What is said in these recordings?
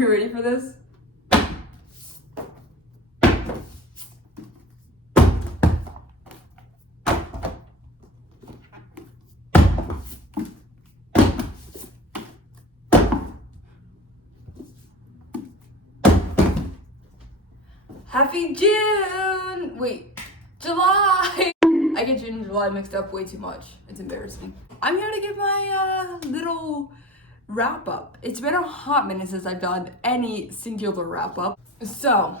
you ready for this? Happy June! Wait, July! I get June and July mixed up way too much. It's embarrassing. I'm here to give my little wrap up. It's been a hot minute since I've done any singular wrap up. So,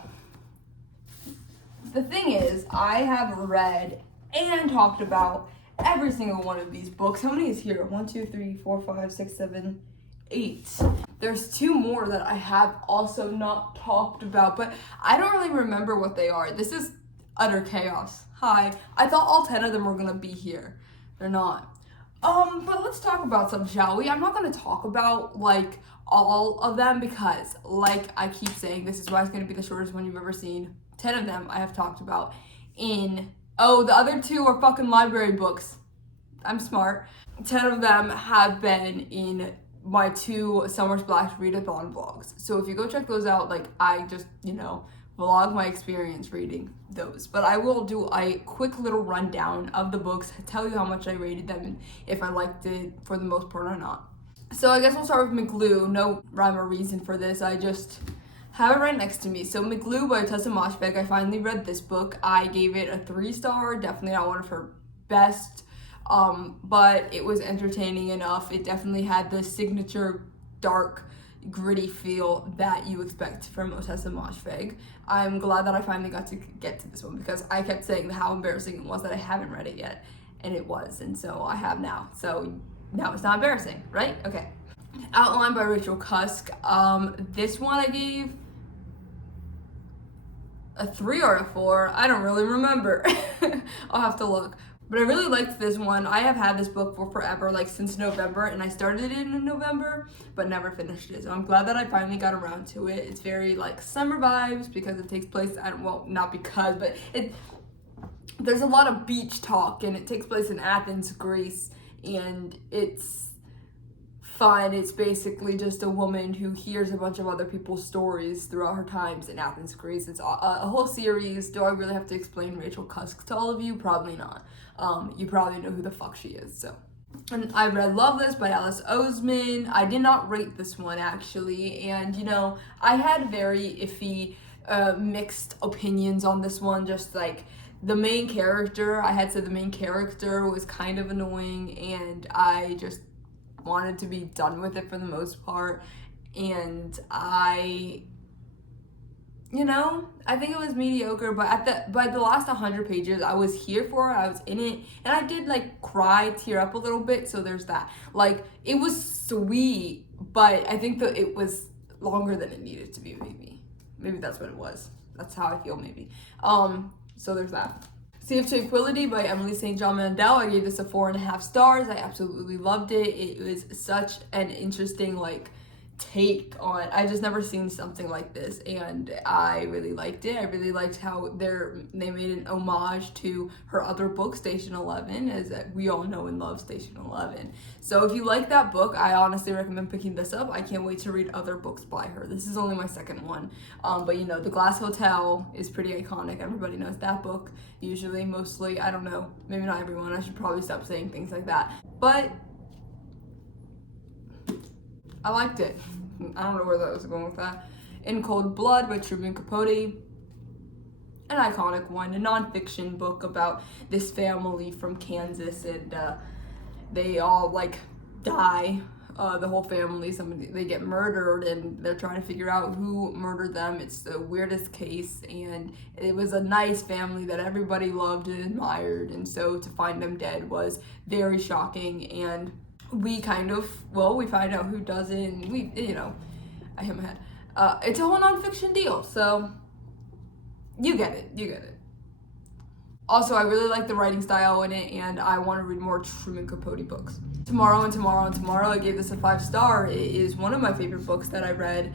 the thing is, I have read and talked about every single one of these books. How many is here? 1, 2, 3, 4, 5, 6, 7, 8. There's 2 more that I have also not talked about, but I don't really remember what they are. This is utter chaos. Hi. I thought all 10 of them were gonna be here. They're not. But let's talk about some, shall we? I'm not gonna talk about, like, all of them because, like I keep saying, this is why it's gonna be the shortest one you've ever seen. 10 of them I have talked about in, oh, the other 2 are fucking library books. I'm smart. 10 of them have been in my 2 Summer Splash readathon vlogs. So if you go check those out, like, I just, vlog my experience reading those. But I will do a quick little rundown of the books, tell you how much I rated them and if I liked it for the most part or not. So I guess we'll start with McGlue. No rhyme or reason for this. I just have it right next to me. So McGlue by Tessa Moshfegh. I finally read this book. I gave it a 3-star. Definitely not one of her best. But it was entertaining enough. It definitely had the signature dark, gritty feel that you expect from Tessa Moshfegh. I'm glad that I finally got to get to this one because I kept saying how embarrassing it was that I haven't read it yet, and it was, and so I have now. So now it's not embarrassing, right? Okay. Outline by Rachel Cusk. This one I gave a 3 out of 4. I don't really remember. I'll have to look. But I really liked this one. I have had this book for forever, like since November, and I started it in November, but never finished it. So I'm glad that I finally got around to it. It's very like summer vibes because it takes place, not because, but there's a lot of beach talk and it takes place in Athens, Greece, and it's fun. It's basically just a woman who hears a bunch of other people's stories throughout her times in Athens, Greece. It's a whole series. Do I really have to explain Rachel Cusk to all of you? Probably not. You probably know who the fuck she is, so. And I read Loveless by Alice Oseman. I did not rate this one, actually, and, I had very iffy, mixed opinions on this one, just, like, the main character, I had said the main character was kind of annoying, and I just wanted to be done with it for the most part, and I think it was mediocre, but by the last 100 pages, I was here for it, I was in it, and I did, like, cry, tear up a little bit, so there's that. Like, it was sweet, but I think that it was longer than it needed to be, maybe that's what it was. That's how I feel, maybe. So there's that. Sea of Tranquility by Emily St. John Mandel. I gave this a 4.5 stars. I absolutely loved it. It was such an interesting, like, take on, I just never seen something like this, and I really liked it. I really liked how they made an homage to her other book, Station 11, as we all know and love Station 11. So if you like that book, I honestly recommend picking this up. I can't wait to read other books by her. This is only my 2nd one, but The Glass Hotel is pretty iconic. Everybody knows that book, usually, mostly. I don't know, maybe not everyone. I should probably stop saying things like that, but I liked it. I don't know where that was going with that. In Cold Blood by Ruben Capote. An iconic one, a nonfiction book about this family from Kansas, and they all, like, die. The whole family, they get murdered, and they're trying to figure out who murdered them. It's the weirdest case, and it was a nice family that everybody loved and admired, and so to find them dead was very shocking, and we find out who doesn't, I hit my head. It's a whole nonfiction deal, so you get it. Also, I really like the writing style in it, and I want to read more Truman Capote books. Tomorrow, I gave this a 5-star. It is one of my favorite books that I read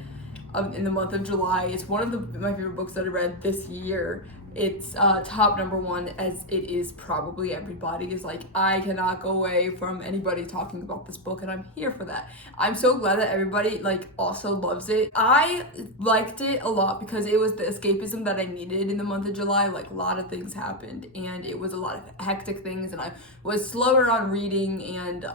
in the month of July. It's one of my favorite books that I read this year. it's top number one, as it is probably everybody's. Like, I cannot go away from anybody talking about this book, and I'm here for that. I'm so glad that everybody like also loves it. I liked it a lot because it was the escapism that I needed in the month of July. Like, a lot of things happened, and it was a lot of hectic things, and I was slower on reading, and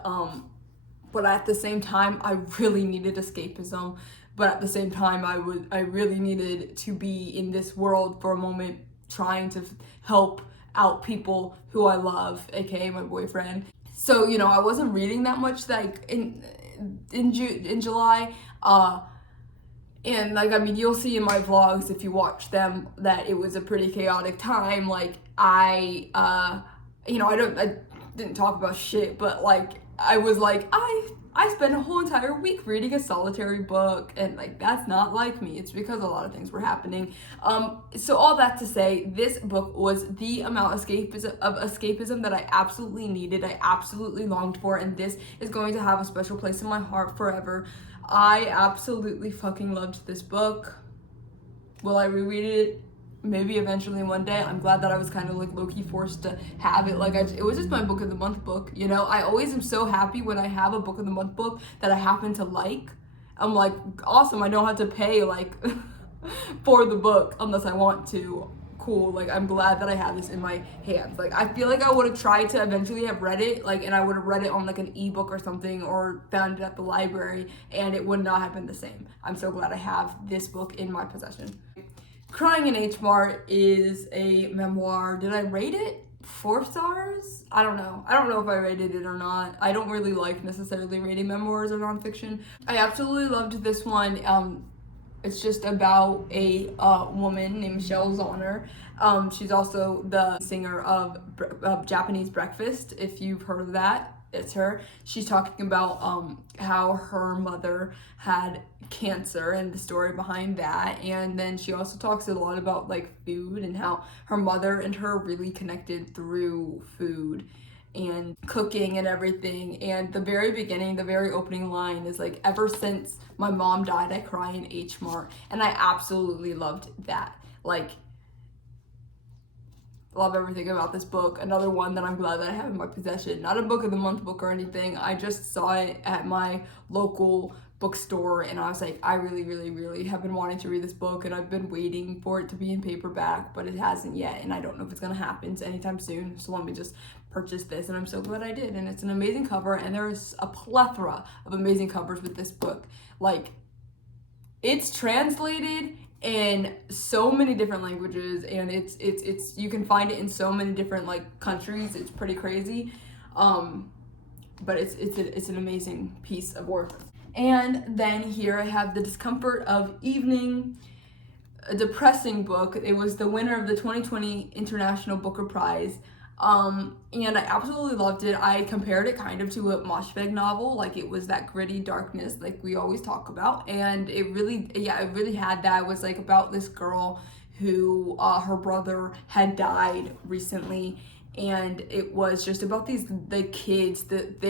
but at the same time, I really needed escapism. But at the same time, I really needed to be in this world for a moment, trying to help out people who I love, aka my boyfriend. So, you know, I wasn't reading that much like in July. And like, I mean, you'll see in my vlogs if you watch them that it was a pretty chaotic time. Like, I didn't talk about shit, but like, I was like, I spent a whole entire week reading a solitary book, and like, that's not like me. It's because a lot of things were happening. So all that to say, this book was the amount of escapism that I absolutely needed, I absolutely longed for, and this is going to have a special place in my heart forever. I absolutely fucking loved this book. Will I reread it? Maybe eventually one day. I'm glad that I was kind of like low-key forced to have it. Like, it was just my book of the month book, you know? I always am so happy when I have a book of the month book that I happen to like. I'm like, awesome, I don't have to pay like for the book unless I want to. Cool. Like, I'm glad that I have this in my hands. Like, I feel like I would have tried to eventually have read it, like, and I would have read it on like an ebook or something, or found it at the library, and it would not have been the same. I'm so glad I have this book in my possession. Crying in H Mart is a memoir. Did I rate it 4 stars? I don't know. I don't know if I rated it or not. I don't really like necessarily rating memoirs or nonfiction. I absolutely loved this one. It's just about a woman named Michelle Zauner. She's also the singer of Japanese Breakfast, if you've heard of that. It's her. She's talking about how her mother had cancer and the story behind that, and then she also talks a lot about like food and how her mother and her really connected through food and cooking and everything. And the very beginning, the very opening line is like, ever since my mom died, I cry in H Mart, and I absolutely loved that. Like, love everything about this book. Another one that I'm glad that I have in my possession. Not a book of the month book or anything. I just saw it at my local bookstore, and I was like, I really, really, really have been wanting to read this book, and I've been waiting for it to be in paperback, but it hasn't yet, and I don't know if it's gonna happen anytime soon, so let me just purchase this, and I'm so glad I did. And it's an amazing cover, and there is a plethora of amazing covers with this book. Like, it's translated in so many different languages, and it's you can find it in so many different like countries. It's pretty crazy, but it's an amazing piece of work. And then here I have The Discomfort of Evening, a depressing book. It was the winner of the 2020 International Booker Prize. And I absolutely loved it. I compared it kind of to a Moshfegh novel, like it was that gritty darkness like we always talk about, and it really had that. It was like about this girl who her brother had died recently, and it was just about the kids that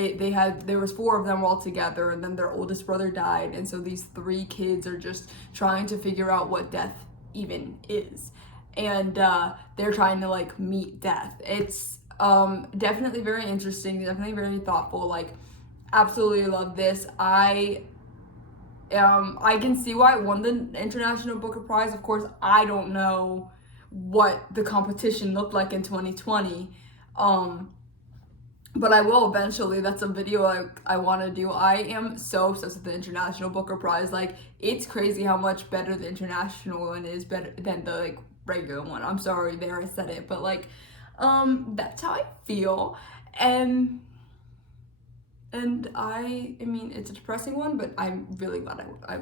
there was 4 of them all together, and then their oldest brother died, and so these 3 kids are just trying to figure out what death even is. And they're trying to like meet death. It's definitely very interesting, definitely very thoughtful. Like, absolutely love this. I can see why it won the International Booker Prize. Of course, I don't know what the competition looked like in 2020, but I will eventually. That's a video I want to do. I am so obsessed with the International Booker Prize. Like, it's crazy how much better the international one is, better than the like regular one. I'm sorry, there I said it, but like, that's how I feel. And I mean, it's a depressing one, but I'm really glad I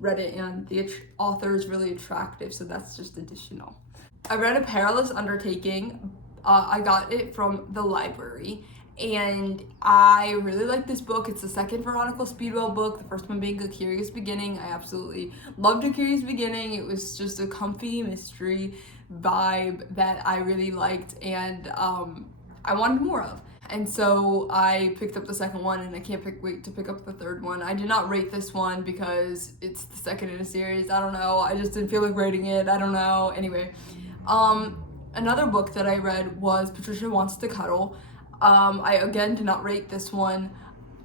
read it, and the author is really attractive, so that's just additional. I read A Perilous Undertaking. I got it from the library, and I really like this book. It's the second Veronica Speedwell book, the first one being A Curious Beginning. I absolutely loved A Curious Beginning. It was just a comfy mystery vibe that I really liked, and I wanted more of. And so I picked up the second one, and I can't wait to pick up the third one. I did not rate this one because it's the second in a series. I don't know. I just didn't feel like rating it. I don't know. Anyway, Another book that I read was Patricia Wants to Cuddle. I again did not rate this one.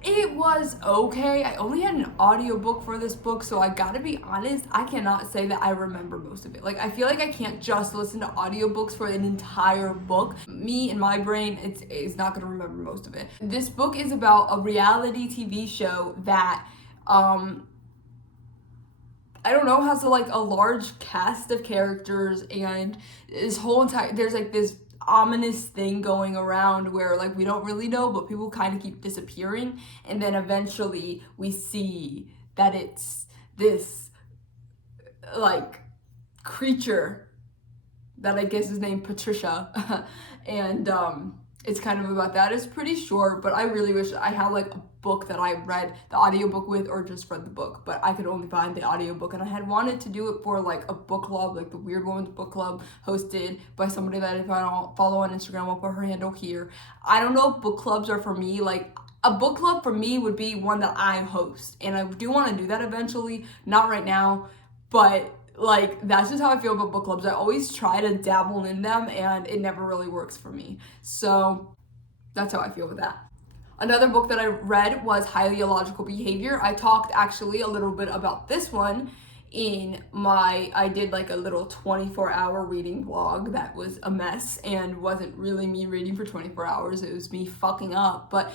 It was okay. I only had an audiobook for this book, so I gotta be honest, I cannot say that I remember most of it. Like, I feel like I can't just listen to audiobooks for an entire book. Me and my brain, it's not gonna remember most of it. This book is about a reality TV show that, I don't know, has a large cast of characters, and this whole entire, there's like this ominous thing going around where like we don't really know, but people kind of keep disappearing, and then eventually we see that it's this like creature that I guess is named Patricia and it's kind of about that. It's pretty short, but I really wish I had like a book that I read the audiobook with, or just read the book, but I could only find the audiobook, and I had wanted to do it for like a book club, like the Weird Woman's Book Club, hosted by somebody that if I don't follow on Instagram, I'll put her handle here. I don't know if book clubs are for me. Like, a book club for me would be one that I host, and I do want to do that eventually, not right now, but like, that's just how I feel about book clubs. I always try to dabble in them, and it never really works for me. So that's how I feel with that. Another book that I read was Heliological Behavior. I talked actually a little bit about this one I did like a little 24-hour reading vlog that was a mess and wasn't really me reading for 24 hours. It was me fucking up. But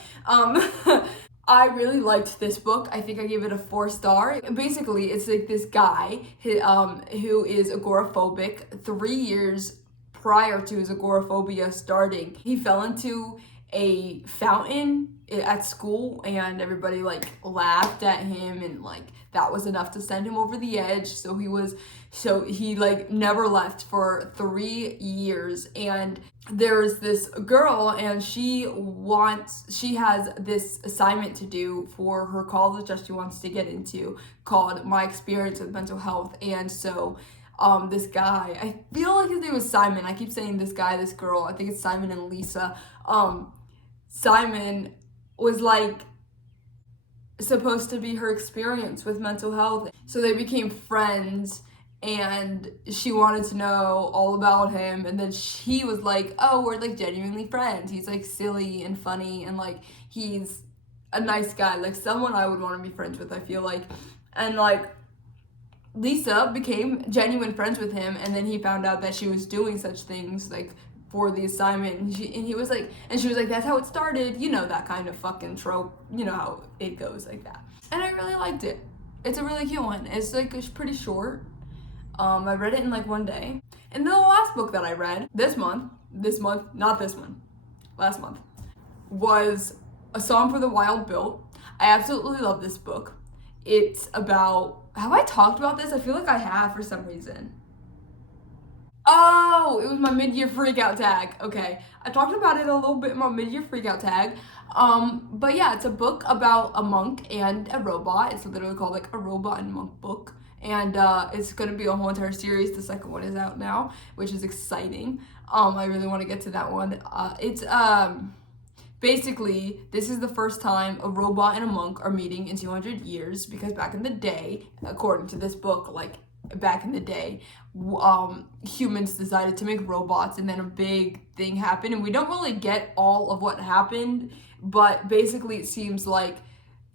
I really liked this book. I think I gave it a 4-star. Basically, it's like this guy who is agoraphobic. 3 years prior to his agoraphobia starting, he fell into a fountain at school, and everybody like laughed at him, and like that was enough to send him over the edge. So he like never left for 3 years. And there's this girl, and she has this assignment to do for her college that she wants to get into, called My Experience with Mental Health. And so this guy, I feel like his name was Simon. I keep saying this guy, this girl, I think it's Simon and Lisa. Simon was like supposed to be her experience with mental health. So they became friends, and she wanted to know all about him, and then she was like, oh, we're like genuinely friends. He's like silly and funny, and like he's a nice guy, like someone I would want to be friends with, I feel like. And like Lisa became genuine friends with him, and then he found out that she was doing such things like for the assignment, and she was like, that's how it started, you know, that kind of fucking trope, you know how it goes like that. And I really liked it. It's a really cute one. It's like, it's pretty short. I read it in like one day. And then the last book that I read last month, was A Song for the Wild Built. I absolutely love this book. It's about, have I talked about this? I feel like I have for some reason. Oh, it was my mid-year freakout tag. Okay, I talked about it a little bit in my mid-year freakout tag. But yeah, it's a book about a monk and a robot. It's literally called like a robot and monk book. And it's gonna be a whole entire series. The second one is out now, which is exciting. I really want to get to that one. It's basically, this is the first time a robot and a monk are meeting in 200 years, because back in the day, according to this book, like back in the day, humans decided to make robots, and then a big thing happened, and we don't really get all of what happened, but basically it seems like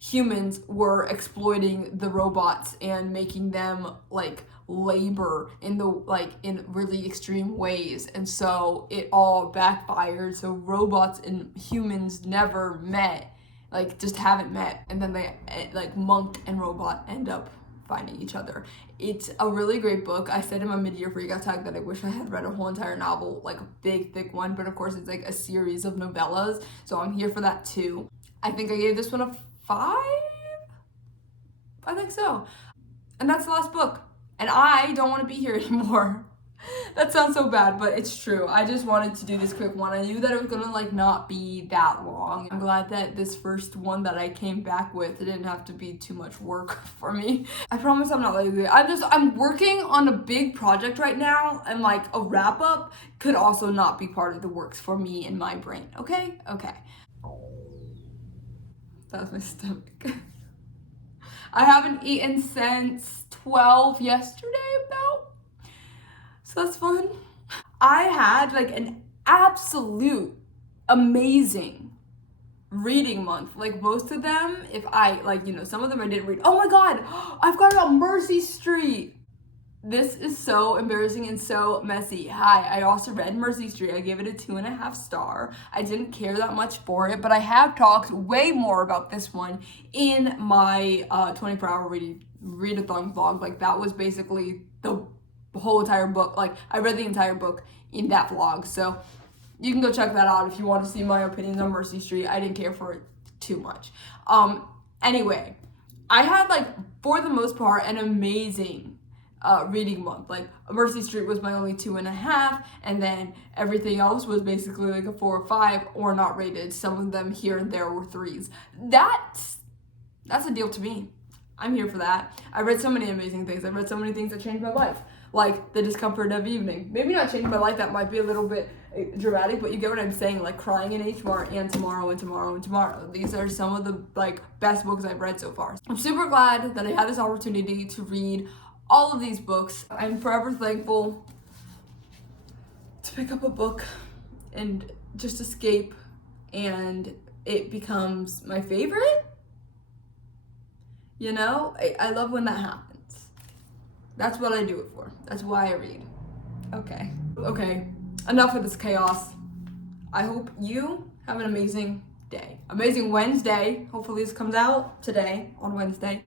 humans were exploiting the robots and making them like labor in really extreme ways, and so it all backfired. So robots and humans never met, like just haven't met, and then they like monk and robot end up finding each other. It's a really great book. I said in my mid-year freakout tag that I wish I had read a whole entire novel, like a big thick one, but of course it's like a series of novellas, so I'm here for that too. I think I gave this one a 5? I think so. And that's the last book. And I don't want to be here anymore. That sounds so bad, but it's true. I just wanted to do this quick one. I knew that it was gonna like not be that long. I'm glad that this first one that I came back with, it didn't have to be too much work for me. I promise I'm not lazy. I'm working on a big project right now, and like a wrap up could also not be part of the works for me and my brain. Okay? Okay. That was my stomach. I haven't eaten since 12 yesterday about. So that's fun. I had like an absolute amazing reading month. Like most of them, if I like, some of them I didn't read. Oh my god, I forgot about Mercy Street. This is so embarrassing and so messy. Hi, I also read Mercy Street. I gave it a 2.5 star. I didn't care that much for it, but I have talked way more about this one in my 24-hour readathon vlog. Like that was basically the whole entire book. Like I read the entire book in that vlog. So you can go check that out if you want to see my opinions on Mercy Street. I didn't care for it too much. Anyway, I had like, for the most part, an amazing reading month. Like Mercy Street was my only 2.5, and then everything else was basically like a 4 or 5 or not rated. Some of them here and there were 3s. That's a deal to me. I'm here for that. I read so many amazing things. I read so many things that changed my life, like The Discomfort of Evening. Maybe not changed my life, that might be a little bit dramatic, but you get what I'm saying, like Crying in H-Mart and Tomorrow and Tomorrow and Tomorrow. These are some of the like best books I've read so far. I'm super glad that I had this opportunity to read all of these books. I'm forever thankful to pick up a book and just escape, and it becomes my favorite. I love when that happens. That's what I do it for. That's why I read. Okay, enough of this chaos. I hope you have an amazing day. Amazing Wednesday. Hopefully this comes out today on Wednesday.